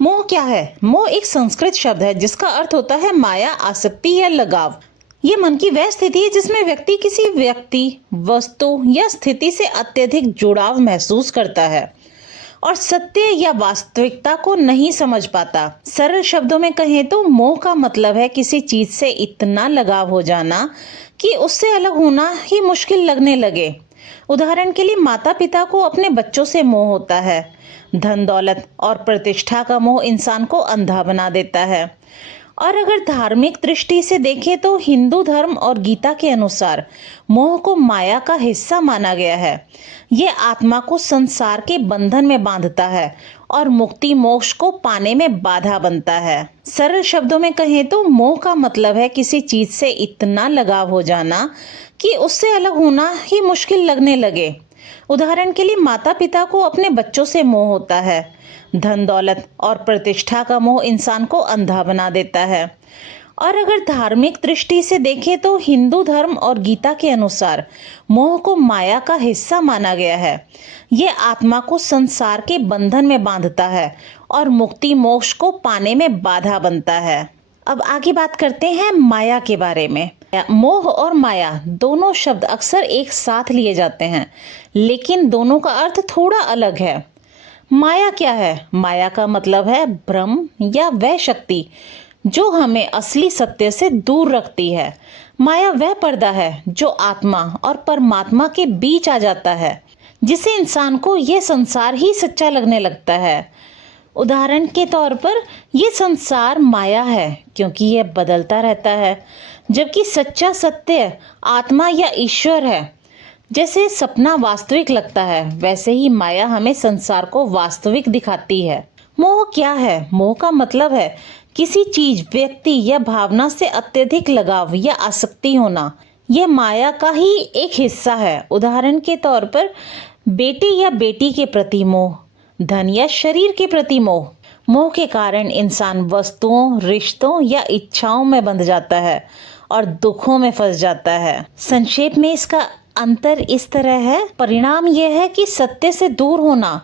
मोह क्या है? मोह एक संस्कृत शब्द है जिसका अर्थ होता है माया, आसक्ति या लगाव। ये मन की वह स्थिति है जिसमें व्यक्ति किसी व्यक्ति, वस्तु या स्थिति से अत्यधिक जुड़ाव महसूस करता है और सत्य या वास्तविकता को नहीं समझ पाता। सरल शब्दों में कहें तो मोह का मतलब है किसी चीज से इतना लगाव हो जाना कि उससे अलग होना ही मुश्किल लगने लगे। उदाहरण के लिए माता पिता को अपने बच्चों से मोह होता है। धन दौलत और प्रतिष्ठा का मोह इंसान को अंधा बना देता है। और अगर धार्मिक दृष्टि से देखें तो हिंदू धर्म और गीता के अनुसार मोह को माया का हिस्सा माना गया है। ये आत्मा को संसार के बंधन में बांधता है और मुक्ति मोक्ष को पाने में बाधा बनता है। सरल शब्दों में कहें तो मोह का मतलब है किसी चीज से इतना लगाव हो जाना कि उससे अलग होना ही मुश्किल लगने लगे। उदाहरण के लिए माता पिता को अपने बच्चों से मोह होता है। धन दौलत और प्रतिष्ठा का मोह इंसान को अंधा बना देता है। और अगर धार्मिक दृष्टि से देखें तो हिंदू धर्म और गीता के अनुसार मोह को माया का हिस्सा माना गया है। ये आत्मा को संसार के बंधन में बांधता है और मुक्ति मोक्ष को पाने में बाधा बनता है। अब आगे बात करते हैं माया के बारे में। मोह और माया दोनों शब्द अक्सर एक साथ लिए जाते हैं, लेकिन दोनों का अर्थ थोड़ा अलग है। माया क्या है? माया का मतलब है भ्रम या वह शक्ति जो हमें असली सत्य से दूर रखती है। माया वह पर्दा है जो आत्मा और परमात्मा के बीच आ जाता है, जिससे इंसान को यह संसार ही सच्चा लगने लगता है। उदाहरण के तौर पर यह संसार माया है क्योंकि यह बदलता रहता है, जबकि सच्चा सत्य आत्मा या ईश्वर है। जैसे सपना वास्तविक लगता है, वैसे ही माया हमें संसार को वास्तविक दिखाती है। मोह क्या है? मोह का मतलब है किसी चीज, व्यक्ति या भावना से अत्यधिक लगाव या आसक्ति होना। यह माया का ही एक हिस्सा है। उदाहरण के तौर पर बेटे या बेटी के प्रति मोह, धन या शरीर के प्रति मोह। मोह के कारण इंसान वस्तुओं, रिश्तों या इच्छाओं में बंध जाता है और दुखों में फंस जाता है। संक्षेप में इसका अंतर इस तरह है। परिणाम यह है कि सत्य से दूर होना,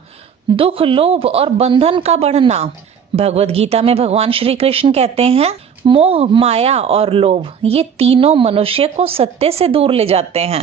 दुख, लोभ और बंधन का बढ़ना। भगवद गीता में भगवान श्री कृष्ण कहते हैं, मोह, माया और लोभ ये तीनों मनुष्य को सत्य से दूर ले जाते हैं।